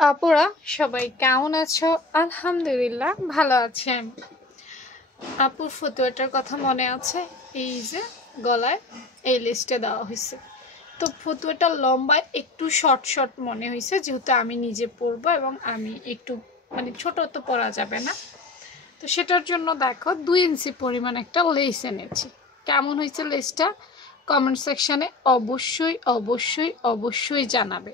আপুরা সবাই কেমন আছো? আলহামদুলিল্লাহ ভালো আছি আমি। আপুর ফতুয়াটার কথা মনে আছে? এই যে গলায় এই লিস্টে দেওয়া হয়েছে। তো ফতুয়াটা লম্বা একটু শর্ট শর্ট মনে হয়েছে, যেহেতু আমি নিজে পরবো এবং আমি একটু মানে ছোট তো পরা যাবে না। তো সেটার জন্য দেখো 2 ইঞ্চি পরিমাণ একটা লেস এনেছি। কেমন হয়েছে লেসটা কমেন্ট সেকশানে অবশ্যই অবশ্যই অবশ্যই জানাবে।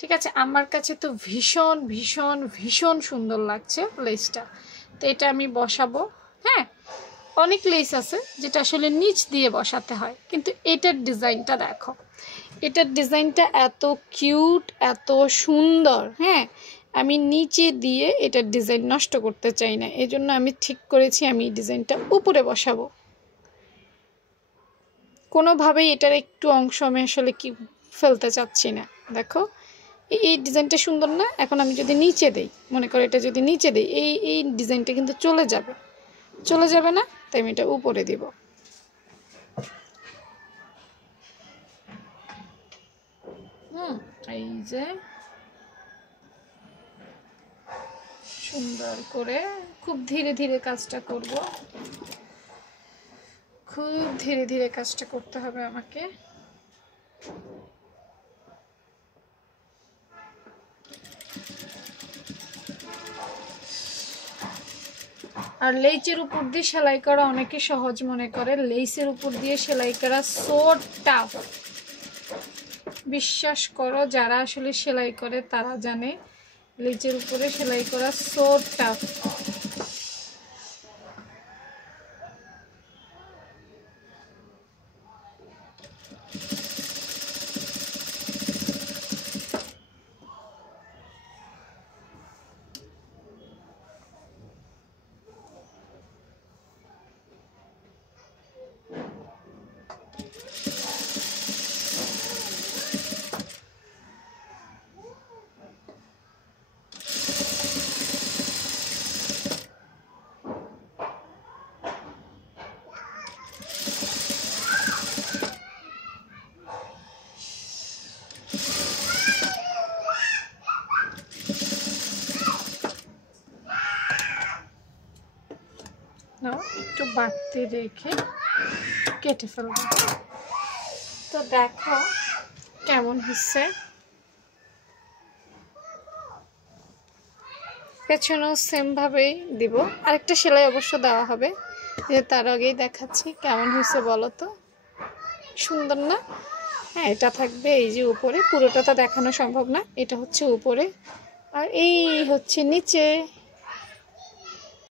ঠিক আছে, আমার কাছে তো ভীষণ ভীষণ ভীষণ সুন্দর লাগছে লেসটা। তো এটা আমি বসাবো। হ্যাঁ, অনেক লেস আছে যেটা আসলে নিচ দিয়ে বসাতে হয়, কিন্তু এটার ডিজাইনটা দেখো, এটার ডিজাইনটা এত কিউট, এত সুন্দর। হ্যাঁ, আমি নিচে দিয়ে এটার ডিজাইন নষ্ট করতে চাই না, এজন্য আমি ঠিক করেছি আমি ডিজাইনটা উপরে বসাবো। কোনোভাবেই এটার একটু অংশ আমি আসলে কি ফেলতে চাচ্ছি না। দেখো এই ডিজাইনটা সুন্দর না? এখন আমি যদি নিচে দেই, মনে করো এটা যদি নিচে দেই, এই ডিজাইনটা কিন্তু চলে যাবে না? তাই আমি এটা উপরে দিব। এই যে সুন্দর করে খুব ধীরে ধীরে কাজটা করব, খুব ধীরে ধীরে কাজটা করতে হবে আমাকে। আর লেইচের উপর দিয়ে সেলাই করা অনেকে সহজ মনে করে, লেইসের উপর দিয়ে সেলাই করা সো টাফ। বিশ্বাস করো, যারা আসলে সেলাই করে তারা জানে লেইচের উপরে সেলাই করা সো টাফ। একটু বাড়তি রেখে কেটে ফেলব। তো দেখো কেমন হচ্ছে। পেছনেও সেম ভাবেই দিব, আরেকটা সেলাই অবশ্য দেওয়া হবে, যে তার আগেই দেখাচ্ছি কেমন হয়েছে বলো তো। সুন্দর না? হ্যাঁ, এটা থাকবে এই যে উপরে, পুরোটা তো দেখানো সম্ভব না, এটা হচ্ছে উপরে আর এই হচ্ছে নিচে।